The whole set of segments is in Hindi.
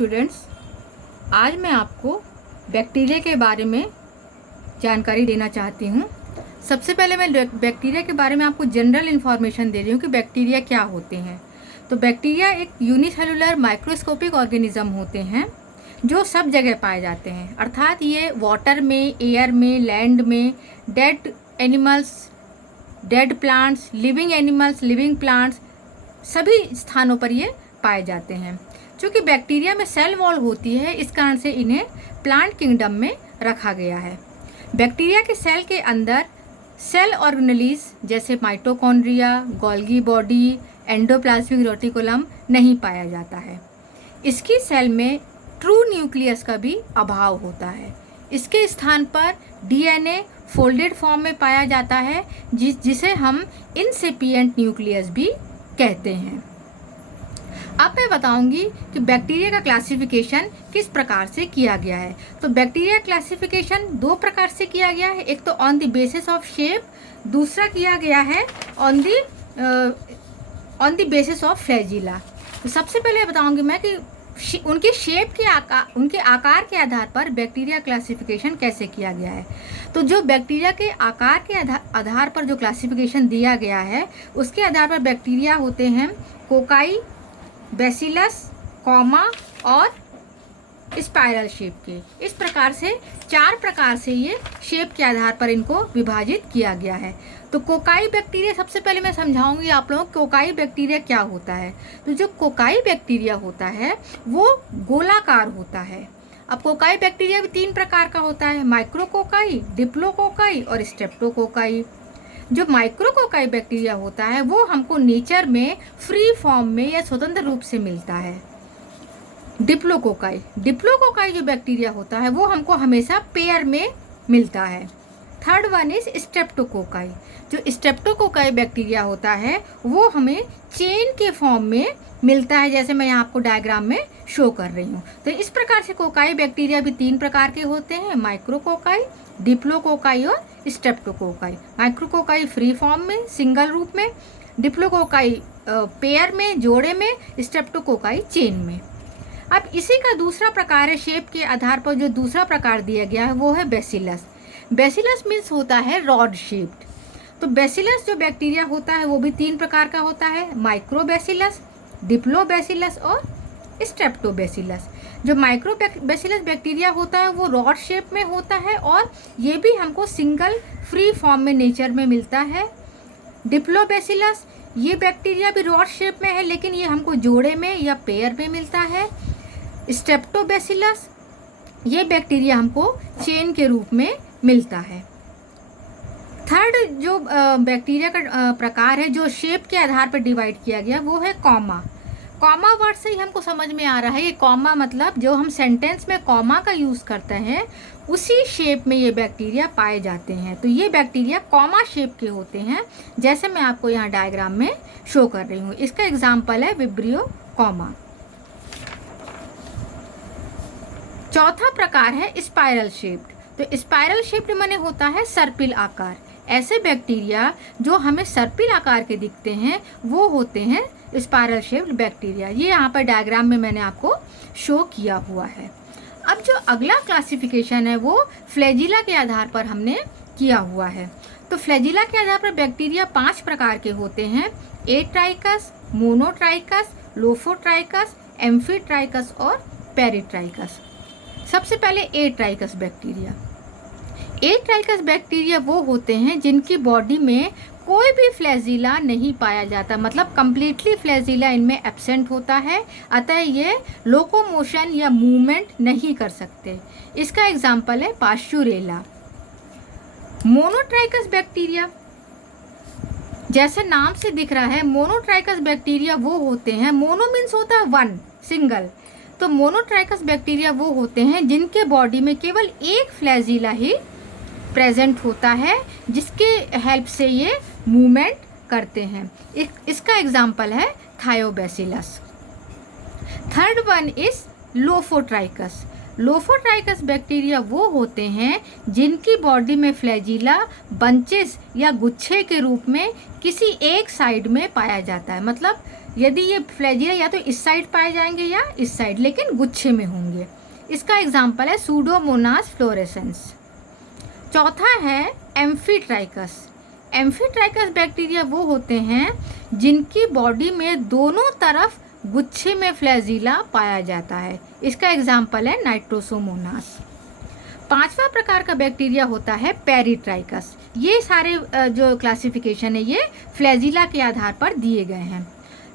स्टूडेंट्स, आज मैं आपको बैक्टीरिया के बारे में जानकारी देना चाहती हूँ। सबसे पहले मैं बैक्टीरिया के बारे में आपको जनरल इन्फॉर्मेशन दे रही हूँ कि बैक्टीरिया क्या होते हैं। तो बैक्टीरिया एक यूनिसेलुलर माइक्रोस्कोपिक ऑर्गेनिज्म होते हैं जो सब जगह पाए जाते हैं, अर्थात ये वाटर में, एयर में, लैंड में, dead animals, dead plants, living animals, living plants, सभी स्थानों पर ये पाए जाते हैं। क्योंकि बैक्टीरिया में सेल वॉल होती है, इस कारण से इन्हें प्लांट किंगडम में रखा गया है। बैक्टीरिया के सेल के अंदर सेल ऑर्गेनेलीज जैसे mitochondria, Golgi body, endoplasmic reticulum नहीं पाया जाता है। इसकी सेल में ट्रू न्यूक्लियस का भी अभाव होता है। इसके स्थान पर डीएनए फोल्डेड फॉर्म में पाया जाता है, जिसे हम इनसिपिएंट न्यूक्लियस भी कहते हैं। अब मैं बताऊंगी कि बैक्टीरिया का क्लासिफिकेशन किस प्रकार से किया गया है। तो बैक्टीरिया क्लासिफिकेशन दो प्रकार से किया गया है। एक तो on the basis of shape, दूसरा किया गया है on the basis of flagella. तो सबसे पहले बताऊंगी मैं कि उनके शेप के उनके आकार के आधार पर बैक्टीरिया क्लासिफिकेशन कैसे किया गया है। तो जो बैक्टीरिया के आकार के आधार पर जो क्लासिफिकेशन दिया गया है, उसके आधार पर बैक्टीरिया होते हैं कोकाई, बैसिलस, कॉमा और स्पाइरल शेप के। इस प्रकार से चार प्रकार से ये शेप के आधार पर इनको विभाजित किया गया है। तो कोकाई बैक्टीरिया, सबसे पहले मैं समझाऊंगी आप लोगों को कोकाई बैक्टीरिया क्या होता है। तो जो कोकाई बैक्टीरिया होता है वो गोलाकार होता है। अब कोकाई बैक्टीरिया भी तीन प्रकार का होता है, माइक्रोकोकाई, डिप्लोकोकाई और स्ट्रेप्टोकोकाई। जो माइक्रोकोकाई बैक्टीरिया होता है वो हमको नेचर में फ्री फॉर्म में या स्वतंत्र रूप से मिलता है। डिप्लोकोकाई जो बैक्टीरिया होता है वो हमको हमेशा पेयर में मिलता है। Third one is streptococci. जो स्ट्रेप्टोकोकाई बैक्टीरिया होता है वो हमें चेन के फॉर्म में मिलता है, जैसे मैं यहाँ आपको डायग्राम में शो कर रही हूँ। तो इस प्रकार से कोकाई बैक्टीरिया भी तीन प्रकार के होते हैं, माइक्रोकोकाई, डिप्लोकोकाई और स्ट्रेप्टोकोकाई। माइक्रोकोकाई फ्री फॉर्म में, सिंगल रूप में, डिप्लोकोकाई पेयर में, जोड़े में, स्ट्रेप्टोकोकाई चेन में। अब इसी का दूसरा प्रकार है, शेप के आधार पर जो दूसरा प्रकार दिया गया है वो है बैसिलस। बैसिलस मीन्स होता है रॉड शेप्ड। तो बैसिलस जो बैक्टीरिया होता है वो भी तीन प्रकार का होता है, माइक्रोबैसिलस, डिप्लोबैसिलस और स्ट्रेप्टोबैसिलस। जो माइक्रोबैसिलस बैक्टीरिया होता है वो रॉड शेप में होता है और ये भी हमको सिंगल फ्री फॉर्म में नेचर में मिलता है। डिप्लोबैसिलस ये बैक्टीरिया भी रॉड शेप में है, लेकिन ये हमको जोड़े में या पेयर में मिलता है। स्ट्रेप्टोबैसिलस ये बैक्टीरिया हमको चेन के रूप में मिलता है। थर्ड जो बैक्टीरिया का प्रकार है जो शेप के आधार पर डिवाइड किया गया वो है कॉमा। कॉमा वर्ड से ही हमको समझ में आ रहा है, ये कॉमा मतलब जो हम सेंटेंस में कॉमा का यूज़ करते हैं उसी शेप में ये बैक्टीरिया पाए जाते हैं। तो ये बैक्टीरिया कॉमा शेप के होते हैं, जैसे मैं आपको यहाँ डायग्राम में शो कर रही हूँ। इसका एग्जाम्पल है विब्रियो कॉमा। चौथा प्रकार है स्पाइरल शेप्ड। तो स्पाइरल शेप्ड माने होता है सर्पिल आकार। ऐसे बैक्टीरिया जो हमें सर्पिल आकार के दिखते हैं वो होते हैं स्पाइरल शेप्ड बैक्टीरिया। ये यहाँ पर डायग्राम में मैंने आपको शो किया हुआ है। अब जो अगला क्लासिफिकेशन है वो फ्लैजिला के आधार पर हमने किया हुआ है। तो फ्लैजिला के आधार पर बैक्टीरिया 5 प्रकार के होते हैं, एट्राइकस, मोनोट्राइकस, लोफोट्राइकस, एम्फीट्राइकस और पेरिट्राइकस। सबसे पहले एट्राइकस बैक्टीरिया। एट्राइकस बैक्टीरिया वो होते हैं जिनकी बॉडी में कोई भी फ्लैजिला नहीं पाया जाता, मतलब कंप्लीटली फ्लैजिला इनमें एब्सेंट होता है, अतः ये लोकोमोशन या मूवमेंट नहीं कर सकते। इसका एग्जाम्पल है पास्चुरेला। मोनोट्राइकस बैक्टीरिया, जैसे नाम से दिख रहा है, मोनोट्राइकस बैक्टीरिया वो होते हैं, मोनो मीन्स होता है वन, सिंगल। तो मोनोट्राइकस बैक्टीरिया वो होते हैं जिनके बॉडी में केवल एक फ्लैजिला ही प्रेजेंट होता है, जिसके हेल्प से ये मूवमेंट करते हैं। इसका एग्जाम्पल है Thiobacillus. Third one is lophotrichous. Lophotrichous bacteria वो होते हैं जिनकी बॉडी में फ्लैजिला बंचेस या गुच्छे के रूप में किसी एक साइड में पाया जाता है, मतलब यदि ये फ्लैजिला या तो इस साइड पाए जाएंगे या इस साइड, लेकिन गुच्छे में होंगे। इसका एग्जाम्पल है सूडोमोनास फ्लोरेसेंस। चौथा है एम्फीट्राइकस। एम्फीट्राइकस बैक्टीरिया वो होते हैं जिनकी बॉडी में दोनों तरफ गुच्छे में फ्लैजिला पाया जाता है। इसका एग्जाम्पल है नाइट्रोसोमोनास। पांचवा प्रकार का बैक्टीरिया होता है पेरिट्राइकस। ये सारे जो क्लासिफिकेशन है ये फ्लैजिला के आधार पर दिए गए हैं।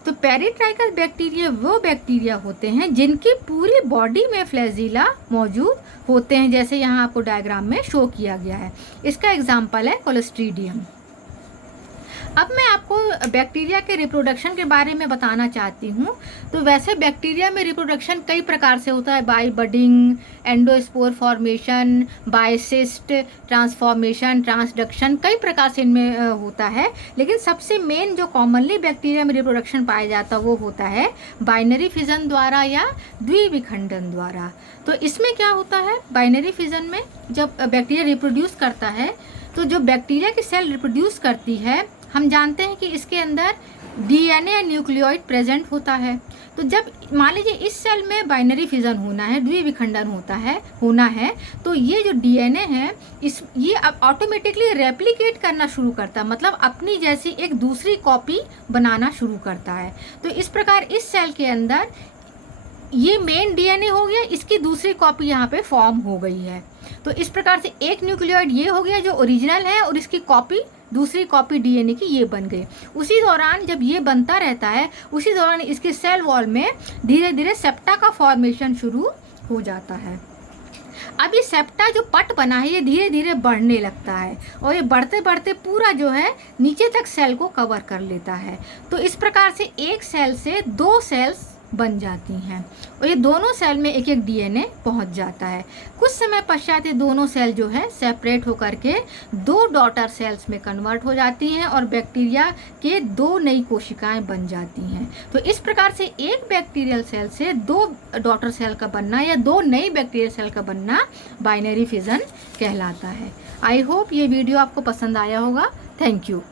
तो पेरिट्राइकस बैक्टीरिया वो बैक्टीरिया होते हैं जिनकी पूरी बॉडी में फ्लैजिला मौजूद होते हैं, जैसे यहाँ आपको डायग्राम में शो किया गया है। इसका एग्जाम्पल है क्लोस्ट्रीडियम। अब मैं आपको बैक्टीरिया के रिप्रोडक्शन के बारे में बताना चाहती हूँ। तो वैसे बैक्टीरिया में रिप्रोडक्शन कई प्रकार से होता है, by budding, endospore formation, by cyst, transformation, transduction, कई प्रकार से इनमें होता है। लेकिन सबसे मेन जो कॉमनली बैक्टीरिया में रिप्रोडक्शन पाया जाता है वो होता है बाइनरी फिजन द्वारा या द्विविखंडन द्वारा। तो इसमें क्या होता है, बाइनरी फिजन में जब बैक्टीरिया रिप्रोड्यूस करता है, तो जो बैक्टीरिया की सेल रिप्रोड्यूस करती है, हम जानते हैं कि इसके अंदर डीएनए न्यूक्लियोइड प्रेजेंट होता है। तो जब मान लीजिए इस सेल में बाइनरी फिजन होना है, द्विविखंडन होना है, तो ये जो डीएनए है ये अब ऑटोमेटिकली रेप्लिकेट करना शुरू करता है, मतलब अपनी जैसी एक दूसरी कॉपी बनाना शुरू करता है। तो इस प्रकार इस सेल के अंदर ये मेन डीएनए हो गया, इसकी दूसरी कॉपी यहाँ पे फॉर्म हो गई है। तो इस प्रकार से एक न्यूक्लियोइड ये हो गया जो ओरिजिनल है, और इसकी कॉपी, दूसरी कॉपी डीएनए की ये बन गई। उसी दौरान जब ये बनता रहता है, उसी दौरान इसके सेल वॉल में धीरे धीरे सेप्टा का फॉर्मेशन शुरू हो जाता है। अब ये सेप्टा जो पट बना है ये धीरे धीरे बढ़ने लगता है, और ये बढ़ते बढ़ते पूरा जो है नीचे तक सेल को कवर कर लेता है। तो इस प्रकार से एक सेल से दो सेल्स बन जाती हैं, और ये दोनों सेल में एक एक डीएनए पहुंच जाता है। कुछ समय पश्चात ये दोनों सेल जो है सेपरेट होकर के दो डॉटर सेल्स में कन्वर्ट हो जाती हैं, और बैक्टीरिया के दो नई कोशिकाएं बन जाती हैं। तो इस प्रकार से एक बैक्टीरियल सेल से दो डॉटर सेल का बनना या दो नई बैक्टीरियल सेल का बनना बाइनरी फिजन कहलाता है। आई होप ये वीडियो आपको पसंद आया होगा। Thank you.